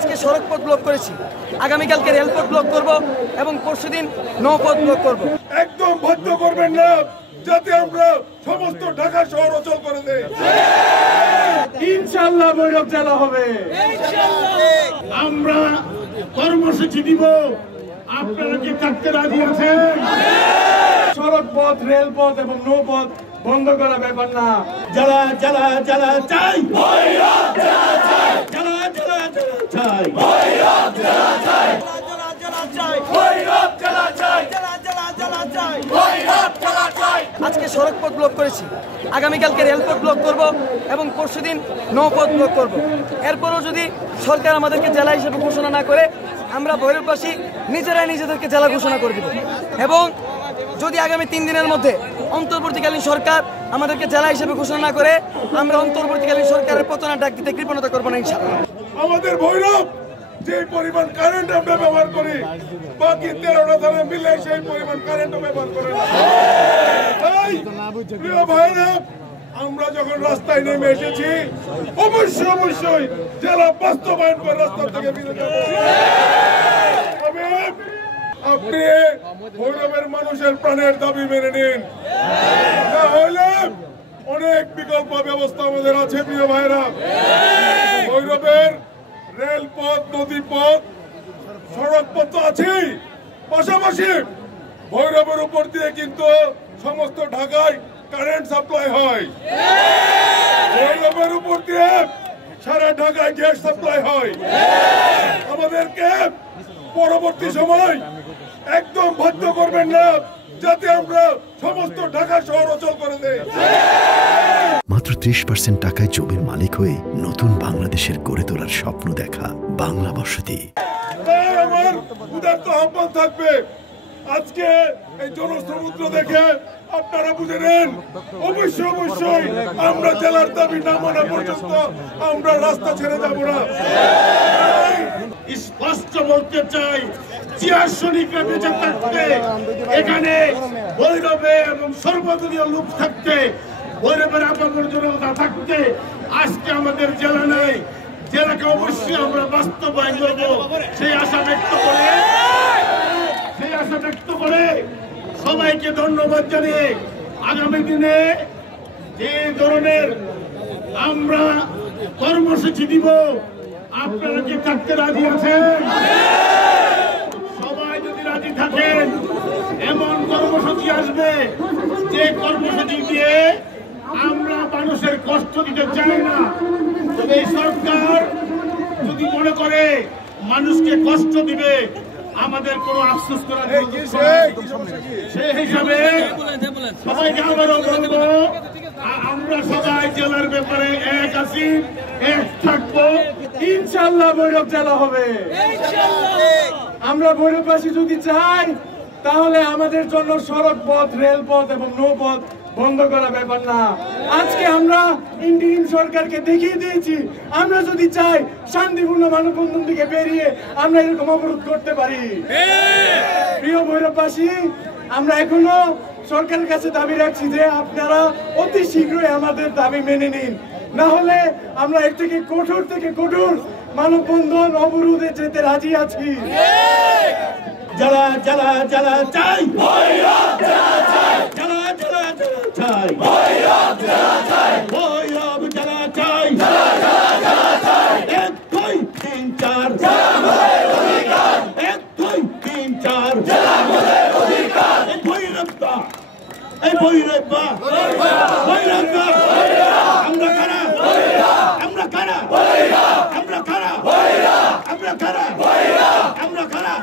আজকে সড়ক পথ ব্লক করেছি, আগামীকালকে রেলপথ ব্লক করব এবং পরশুদিন নৌপথ ব্লক করব। একদম বাধ্য করবেন না যাতে আমরা সমস্ত ঢাকা শহর অচল করে দেই। ইনশাআল্লাহ ভৈরব জেলা হবে। আমরা কর্মসূচি দিব, আপনারা কি থাকতে রাজি আছেন? সড়ক পথ, রেলপথ এবং নৌপথ বন্ধ করা ব্যাপার না। যারা যারা যারা চাই আজকে সড়ক পথ ব্লক করেছি, আগামীকালকে রেলপথ ব্লক করব এবং পরশুদিন নৌপথ ব্লক করব। এরপরও যদি সরকার আমাদেরকে জেলা হিসেবে ঘোষণা না করে, আমরা ভৈরববাসী নিজেরাই নিজেদেরকে জেলা ঘোষণা করে দিব। এবং যদি আগামী 3 দিনের মধ্যে অন্তর্বর্তীকালীন সরকার আমাদেরকে জেলা হিসেবে ঘোষণা না করে, আমরা অন্তর্বর্তীকালীন সরকারের পতনের ডাক দিতে কৃপণতা করবো না ইনশাআল্লাহ। আমাদের ভৈরব যে পরিমাণ কারেন্ট আমরা ব্যবহার করি, বাকি 13টা থানা মিলে সেই পরিমাণ কারেন্ট ব্যবহার করে। প্রিয় ভাইরা, আমরা যখন রাস্তায় নেমে এসেছি, অবশ্যই জেলা বাস্তবায়ন করে রাস্তা থেকে ফিরে যাব। আপনি ভৈরবের মানুষের প্রাণের দাবি মেনে নিন, না হলে অনেক বিকল্প ব্যবস্থা আমাদের আছে। প্রিয় ভাইরা, ভৈরবের রেলপথ, নদীপথ, সড়ক পথ তো আছেই, পাশাপাশি ভৈরবের উপর দিয়ে কিন্তু সমস্ত ঢাকায় কারেন্ট সাপ্লাই হয়। ভৈরবের উপর দিয়ে সারা ঢাকায় গ্যাস সাপ্লাই হয়। আমাদেরকে পরবর্তী সময় একদম বাধ্য করবেন না যাতে আমরা সমস্ত ঢাকা শহর অচল করে দেই। মাত্র 30% টাকায় জমির মালিক হয়ে নতুন বাংলাদেশের গড়ে তোলার স্বপ্ন দেখা বাংলা বসতি। আমার উদারত আহ্বান থাকবে, আজকে এই জনসমুদ্র দেখে আপনারা বুঝে নেন, অবশ্যই আমরা জেলার দাবি না মানা পর্যন্ত আমরা রাস্তা ছেড়ে যাব না। স্পষ্ট বলতে চাই, চেয়ার শরীফে বেঁচে থাকতে, এখানে ভৈরবে এবং সর্বদলীয় লোক থাকতে, ভৈরবের আপামর জনতা থাকতে, আজকে আমাদের জেলা নাই। জেলাকে অবশ্যই আমরা বাস্তবায়ন করব সেই আশা ব্যক্ত করে সবাইকে ধন্যবাদ জানিয়ে আগামী দিনে যে ধরনের আমরা কর্মসূচি দিব, আপনারা কি থাকতে রাজি আছেন? সবাই যদি রাজি থাকেন, এমন কর্মসূচি আসবে যে কর্মসূচি দিয়ে আমরা মানুষের কষ্ট দিতে চাই না। তবে এই সরকার যদি মনে করে মানুষকে কষ্ট দিবে, আমাদের কোনো আফসোস করার সেই হিসাবে সবাইকে আবারও বলবো, আমরা সবাই জেলার ব্যাপারে এক আছি, এক থাকবো। ইনশাআল্লাহ ভৈরব জেলা হবে। আমরা ভৈরববাসী যদি চাই, তাহলে আমাদের জন্য সড়ক পথ, রেলপথ এবং নৌপথ বন্ধ করা ব্যাপার না। আজকে আমরা ইন্টারিম সরকারকে দেখিয়ে দিয়েছি, আমরা যদি চাই শান্তিপূর্ণ মানববন্ধন থেকে বেরিয়ে আমরা এরকম অবরোধ করতে পারি। প্রিয় ভৈরববাসী, আমরা এখনো সরকারের কাছে দাবি রাখছি যে আপনারা অতি শীঘ্রই আমাদের দাবি মেনে নিন, না হলে আমরা এর থেকে কঠোর মানববন্ধন, অবরোধে যেতে রাজি আছি। যারা যারা যারা চাই, ভৈরব যারা চাই, 1 2 3 4, 1 2 3 4, ভৈরব আমরা কারা